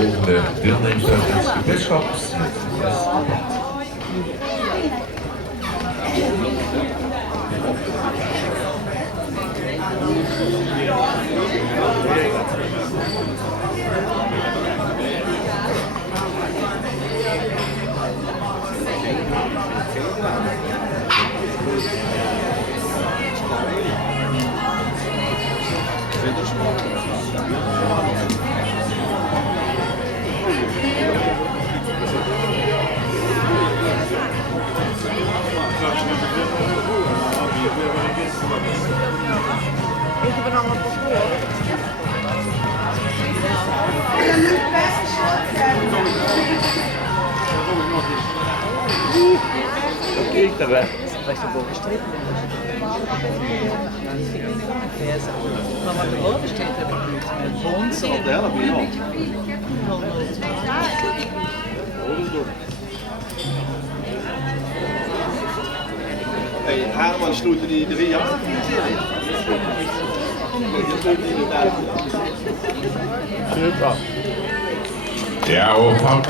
volgende deelnemster is gezelschap. Ik heb er allemaal voor. Kijk daar weg. Als je boven streep maar wat de boven steekt heb ik niet. Met boons op. De helft, ja. Hey, Haarman sloot die 3 jaar. Ja, hoor,